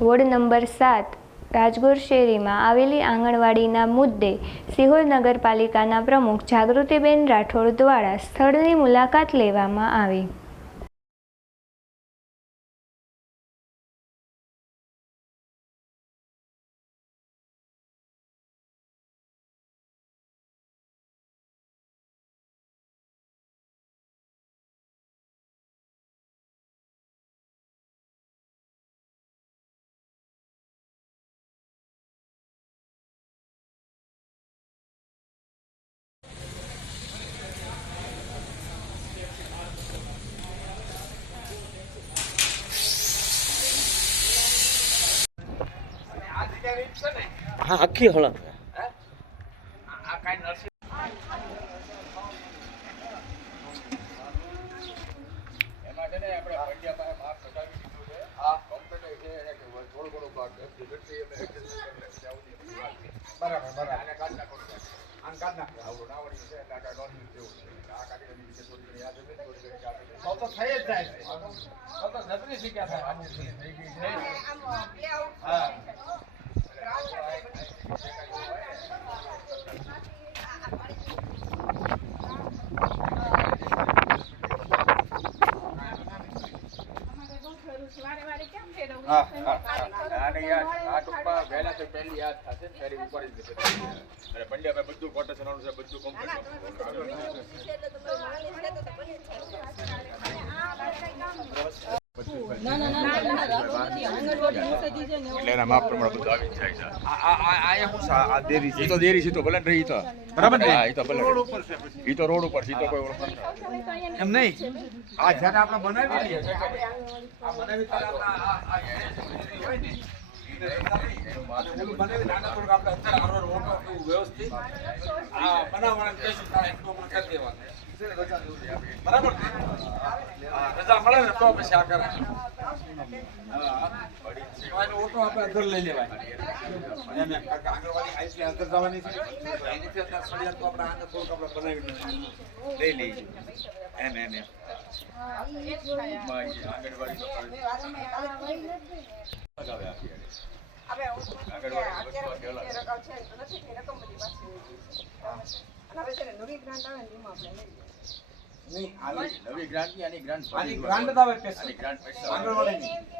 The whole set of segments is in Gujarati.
વોર્ડ નંબર સાત, રાજગોર શેરીમાં આવેલી આંગણવાડીના મુદ્દે સિહોર નગરપાલિકાના પ્રમુખ જાગૃતિબેન રાઠોડ દ્વારા સ્થળની મુલાકાત લેવામાં આવી. હા આખી હળંગ. થઈ હા. આને છે આ ટૂંકમાં થાય તો પહેલી યાદ થશે બધું પહેલી ઉપાડી જ દેશે એટલે એના માપ પ્રમાણે બધું આવી જ જાય છે. આ આ આ આયા આ દેરી છે. તો દેરી છે તો ભલે રહી તો. બરાબર ને? હા એ તો ભલે રોડ ઉપર છે ઈ તો રોડ ઉપર છે તો કોઈ ઓળખ એમ નહીં? આ જ્યારે આપણે બનાવી આ ત્યારે આ હોય ને. બરાબર રજા મળે ને તો પછી આ કરે એનો ઓટો આપણે અંદર લઈ લેવાય એમ એમ, કારણ કે આંગણવાડી આઈસી અંદર જવાની છે. તો છે અંદર સળિયા તો આપણે આને થોડુંક આપણે બનાવી લઈ લઈએ. એમ એમ એમ. આંગણવાડી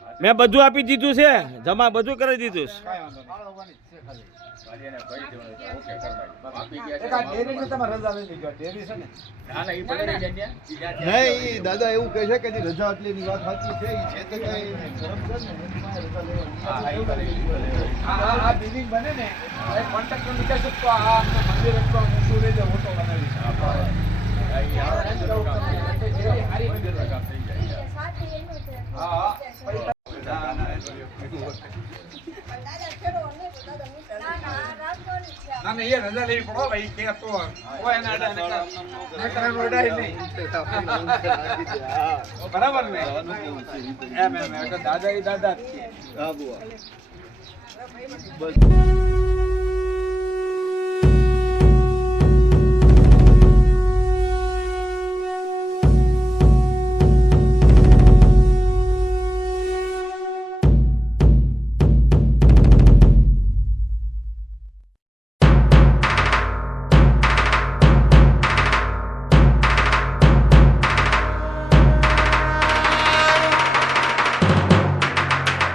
મેં બધું આપી દીધું છે. જમા બધું કરી દીધું છે. કાંઈ વાંધો નહીં. દાદા એવું કહે છે કે રજા એટલીની વાત સાચી છે ઈ છે તો. આ બિલ્ડિંગ બને ને કોન્ટ્રાક્ટર તો મંદિર ઓટો છે હા, ઈ આવે ને તો કામ થઈ જાય. ડેરી હારી મંદિર કામ થઈ જાય. હા હા પૈસા ના, ના, એ બધું અડે નકર નકર એનું અડાય નહીં. બરાબર ને? એમ એમ દાદા એ દાદા જ બસ.